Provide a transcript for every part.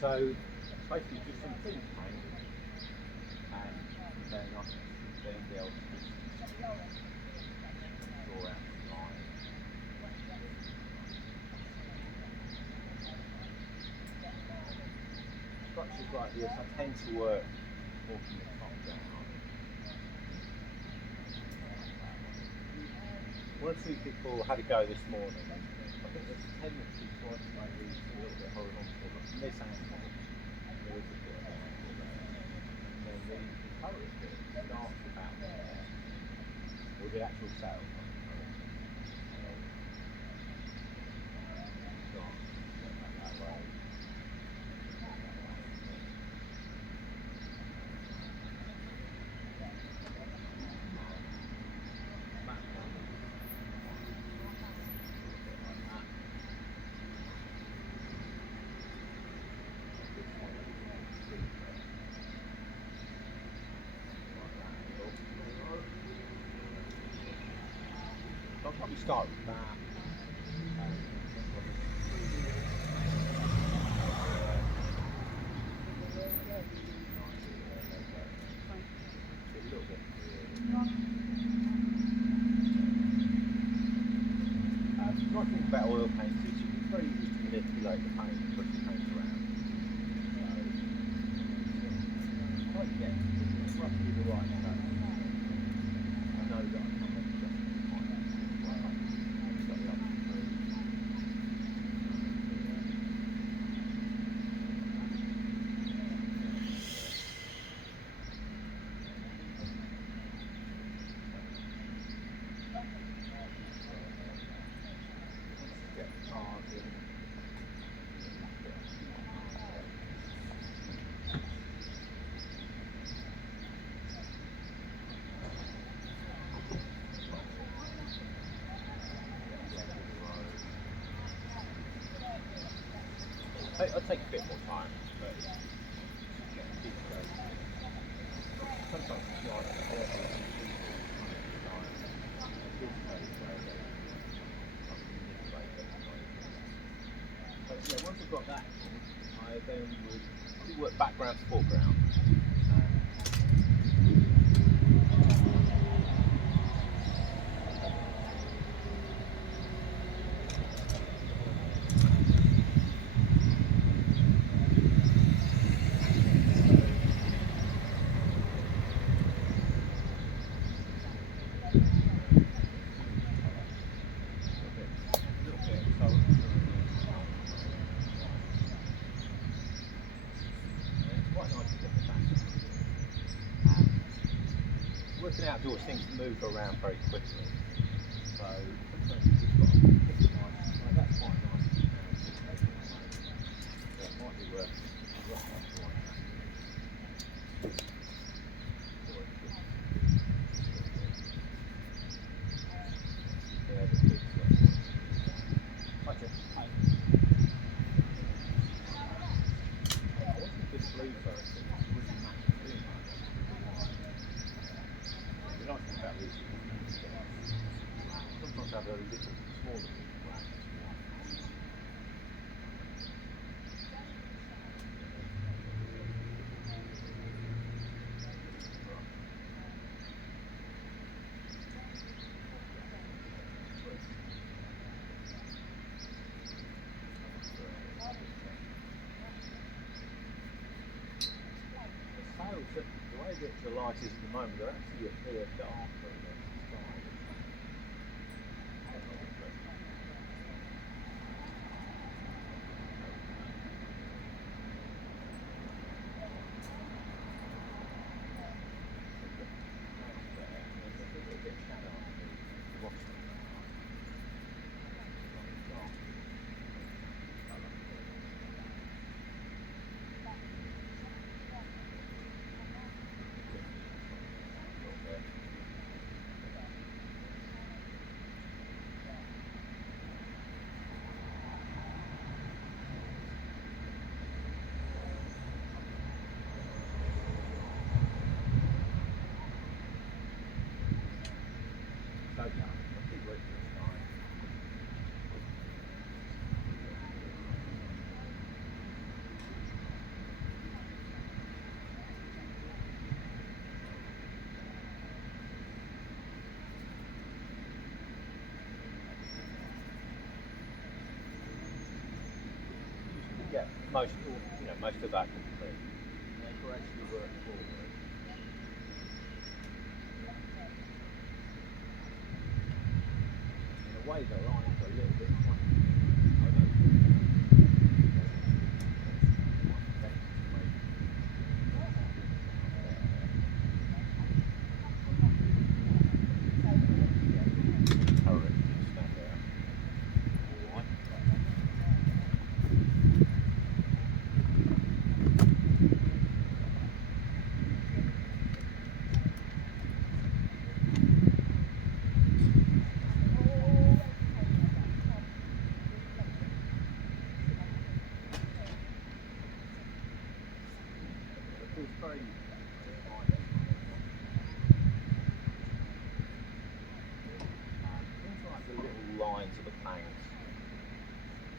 So basically just some thin paint, and then I can then be able to just draw out some lines. Structures like this I tend to work more from the top down. One or two people had a go this morning. I think there's a tendency for us to make these a little bit horizontal, but from this angle, there is a bit of an angle there. And then the turret bit starts about there, or the actual sail from the turret. Starts that way. I'll probably start with that. A little bit. The nice thing about oil paints is it's very easy to manipulate the paint and push the paint around. So, quite get it's roughly the right shape. I know that I can't adjust it quite well. I've got the other three. Get the cars in. I'll take a bit more time, but keep going. Sometimes it's nice to have a But yeah, once I've got that in, I then would probably work background to foreground. Working outdoors, things move around very quickly. So sometimes you just got to pick a nice, like that's quite nice. So it might be worth rough up like that. Yeah, the big stuff. Okay. I wanted this blue first, it wouldn't match too much with the white. The nice thing about these is sometimes have a little smaller black. The way that the light is at the moment, they're actually appear darker against the sky. most of that complete. And then gradually work forward. In a way, the lines are a little bit funky. I don't very things like the little lines of the planks.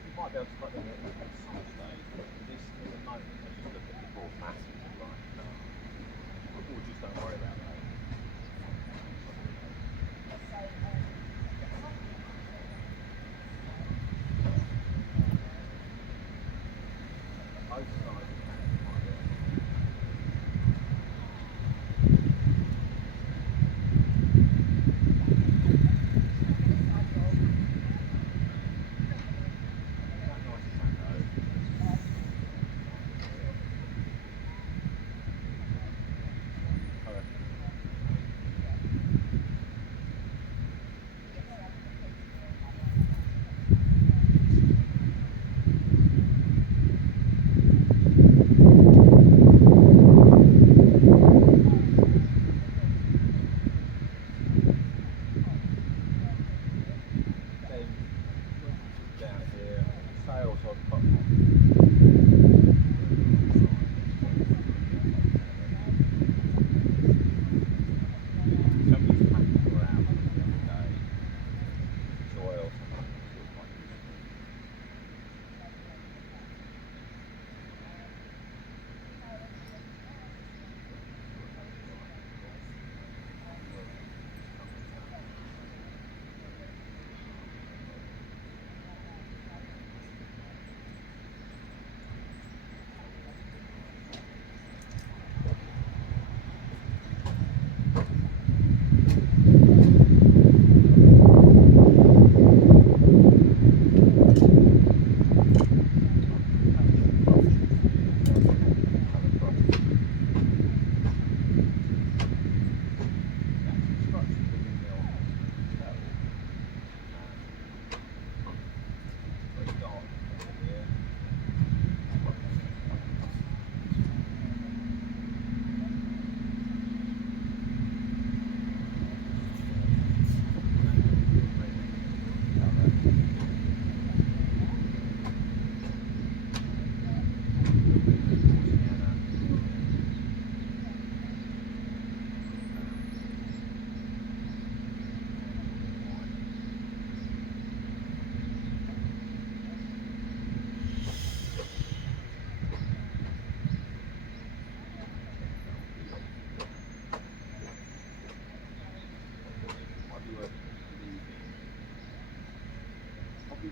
You might be able to put them at some stage, but this at the moment I just look at the four masses and like, or just don't worry about that. Both sides of the plank might be.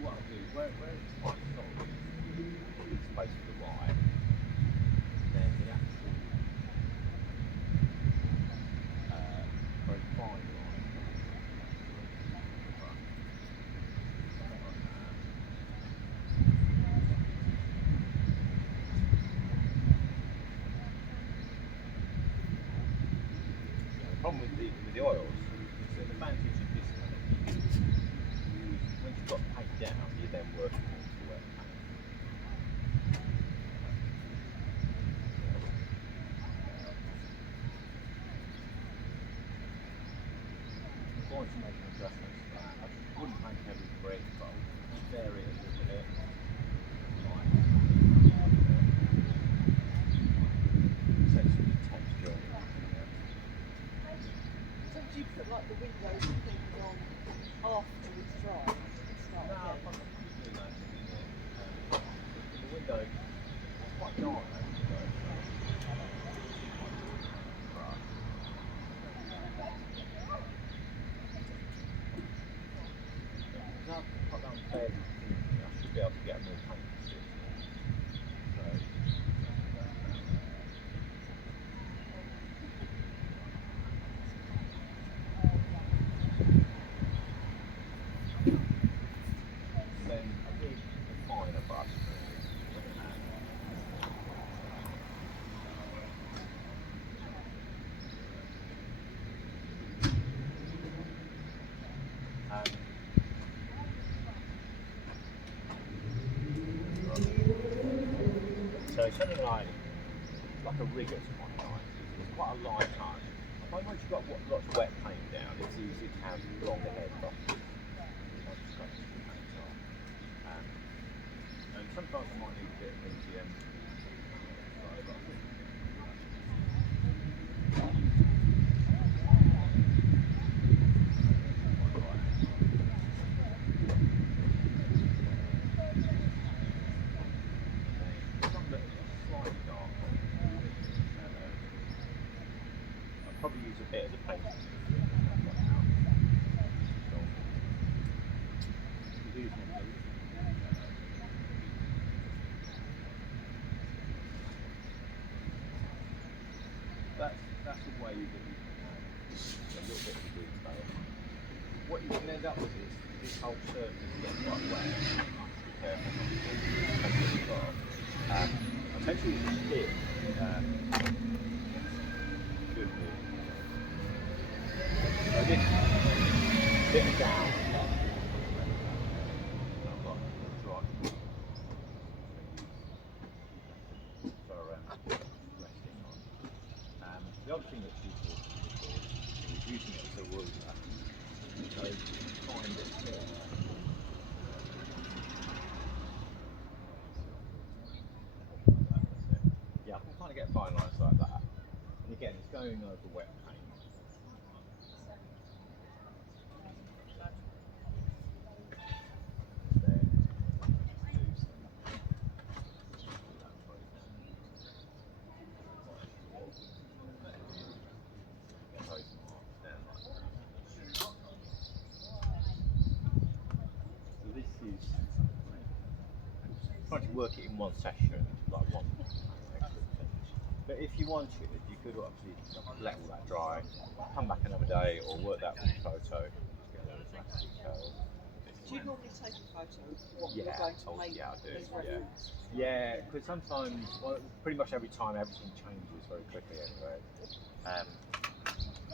What I'll do, where it's quite solid, it's space to the right, then the actual very fine line. The problem with the oils is the advantage of this kind of thing is when you've got paint down, you're then working into wet paint. I'm going to make an adjustment to that. I wouldn't paint every brick, but I'll vary it a little bit. Essentially texture. So do you put like the windows and things on after it's dry? No, I'm not doing that. The window, it's quite dark that window. Now I've got that fairly thin, I should be able to get more paint consistent. So something like a rigger's quite nice. It's quite a light touch. I find once you've got lots of wet paint down, it's easy to have longer hair brushes. And sometimes I might need a bit of medium. Probably use a bit of the paint. That's the way that you can have a little bit of detail. What you can end up with is this whole surface gets quite wet. Be careful not to essentially you stick good here. So this bit down. I've got dry. So resting on. The other thing that's useful is using it as a ruler. So find it here. Yeah, I can kind of get fine lines like that. And again, it's going over wet paint. Trying to work it in one session, like one extra session. But if you wanted, you could obviously let all that dry, come back another day, or work that with a photo. Get all the nice details. Do you normally take a photo of what you're Yeah, going to make yeah, I do. as reference? Yeah, because sometimes, well, pretty much every time, everything changes very quickly anyway.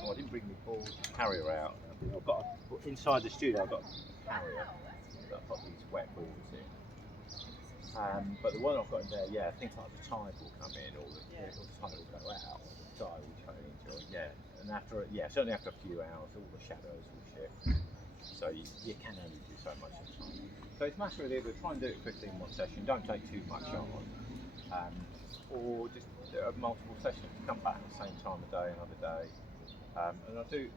Oh, I didn't bring my board carrier out. I've got inside the studio. I've got a carrier that I've got these wet boards in. But the one I've got in there, yeah, things like the tide will come in, or the tide will go out, or the sky will change, or and certainly after a few hours, all the shadows will shift. So you can only do so much at a time. So it's a matter of either try and do it quickly in one session, don't take too much on, or just do multiple sessions. Come back at the same time of day, another day. And I do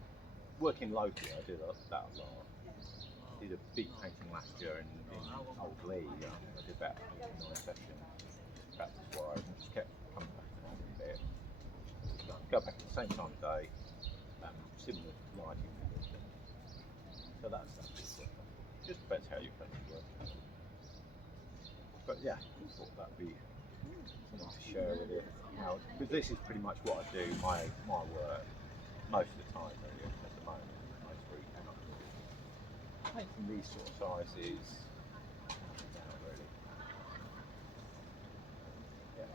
working locally. I do that a lot. Did a big painting last year in Old Lee. I did about 9 sessions. That was why I just kept coming back and adding a bit. Go back at the same time of day, similar lighting conditions. So that's just depends how you plan to work. But yeah, I thought that'd be something to share with you. Because this is pretty much what I do my work most of the time really, at the moment. Most weekends. Painting these sort of sizes, really. Yeah.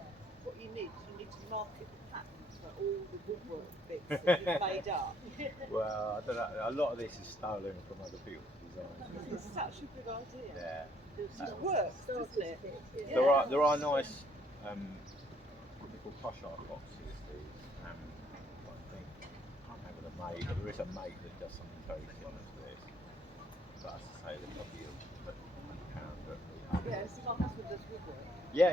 What you need to market the patterns for all the woodwork bits that you've made up. Well, I don't know. A lot of this is stolen from other people's designs. It's such a good idea. Yeah. It works, doesn't it? Yeah. There are nice what they call crush art boxes. These, I think I can't remember the make, but there is a make that does something very similar to this. But as I say, they're probably £100. Yeah, so my husband does woodwork. Yeah.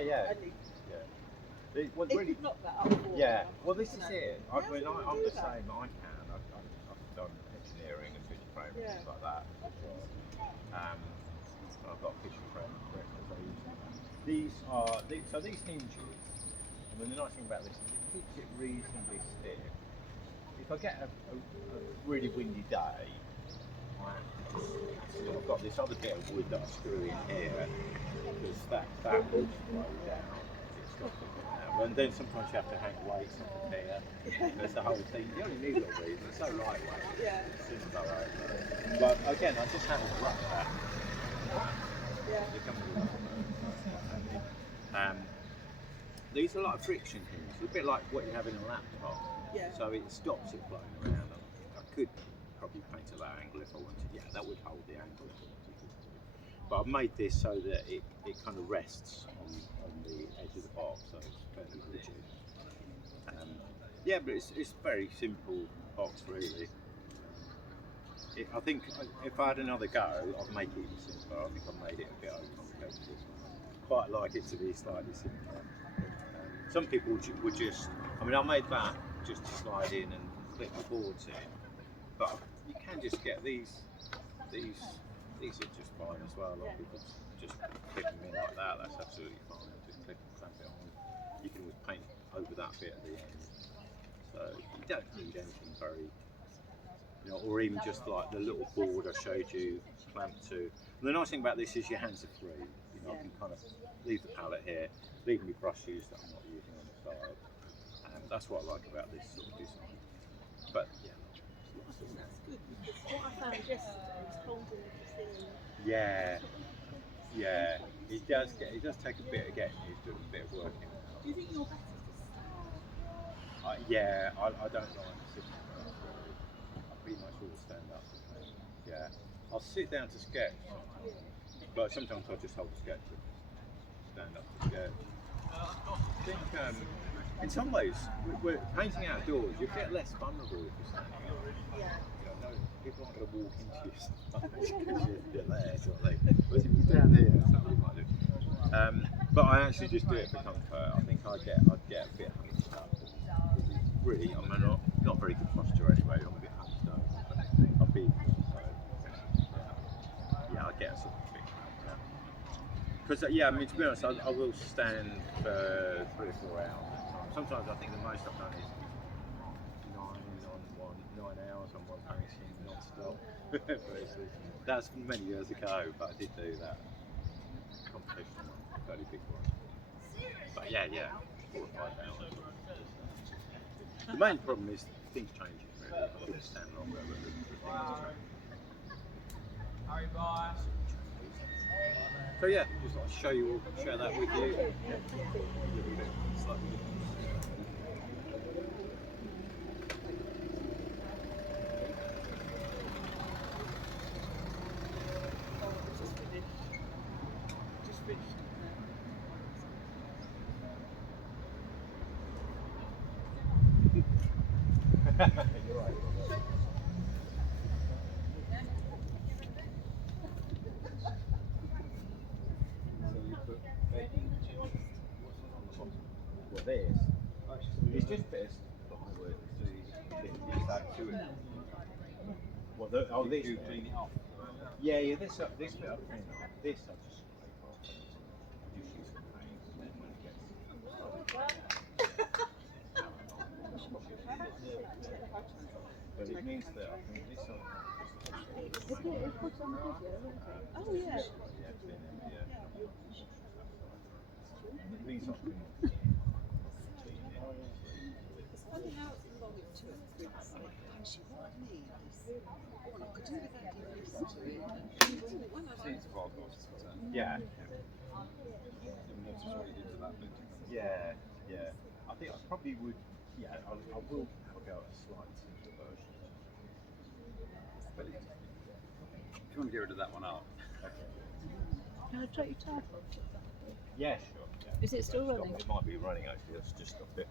He Really, could knock that up for yeah. me. Well, this is it. I'm the that? same. I can. I've done engineering and picture frame and things like that. I've got picture frame reference I use. These hinges. I mean, the nice thing about this is it keeps it reasonably stiff. If I get a really windy day, I've got this other bit of wood that I screw in here because that will slow down. It stops it going out. And then sometimes you have to hang weights off of here. There's the whole thing. You only need all these. It's so lightweight. Yeah. It's just so lightweight. But again, I just haven't wrapped that. Yeah. These are like friction hinges, a bit like what you have in a laptop. Yeah. So it stops it blowing around. I could probably paint at that angle if I wanted. Yeah, that would hold the angle if I wanted it to. But I've made this so that it kind of rests on the edge of the box, so Yeah, but it's a very simple box, really. I think if I had another go, I'd make it even simpler. I think I've made it a bit overcomplicated. Quite like it to be slightly simpler. Some people would just, I mean, I made that just to slide in and clip the boards in, but you can just get these are just fine as well. A lot of people just clip them in like that. That's absolutely fine. Just clip and clamp it on. You can always paint over that bit at the end. So you don't need anything very, you know, or even just like the little board I showed you, clamped to. And the nice thing about this is your hands are free. You know, I can kind of leave the palette here, leave my brushes that I'm not using on the side, and that's what I like about this sort of design. But yeah. I think that's good because what I found yesterday was holding everything. Yeah, yeah. It does take a bit of getting used to it, a bit of working out. Do you think you're better to stand? Yeah, I don't like sitting down really. I pretty much always stand up. Yeah, I'll sit down to sketch sometimes, but sometimes I'll just hold the sketch and stand up to sketch. I think in some ways, we're painting outdoors, you're a bit less vulnerable if you're standing up. Yeah. You know, people aren't going to walk into you sometimes because you're there, sort of thing. Whereas if you're down here, somebody might do. But I actually just do it for comfort. I think I'd get a bit hunched up. Really, I'm not very good posture anyway. I'm a bit hunched up. I'll be so yeah, I get a sort of bit hunched up. Because yeah, I mean, to be honest, I will stand for 3 or 4 hours at a time. Sometimes I think the most I've done is 9 hours on one painting non-stop. That's many years ago, but I did do that competition one, fairly big one. But yeah, 4 or 5 hours. The main problem is things changing really. People stand longer, but the things change. So yeah, just like share that with you. Slightly different. Just finished. You're right. So you put baking chips. What's on the bottom? Well, this. It's just best. Just add to it. Well, this. You clean it off. Yeah, this bit I clean off. This I just scrape off. I just use some paint, and then when it gets. But it means that I think this one. Oh yeah. These are It's funny how long it took to say, actually what I need is one, I could do without giving listen to it. And when I Seems of our costs. yeah. Notice what you did to that bit. Yeah. I think I probably would. Yeah, I will have a go at a slightly simpler version. But if you want to get rid of that one out, Okay. Can I take your tab off? Yeah, sure. Yeah. Is it still running? It might be running actually. Let's just stop it.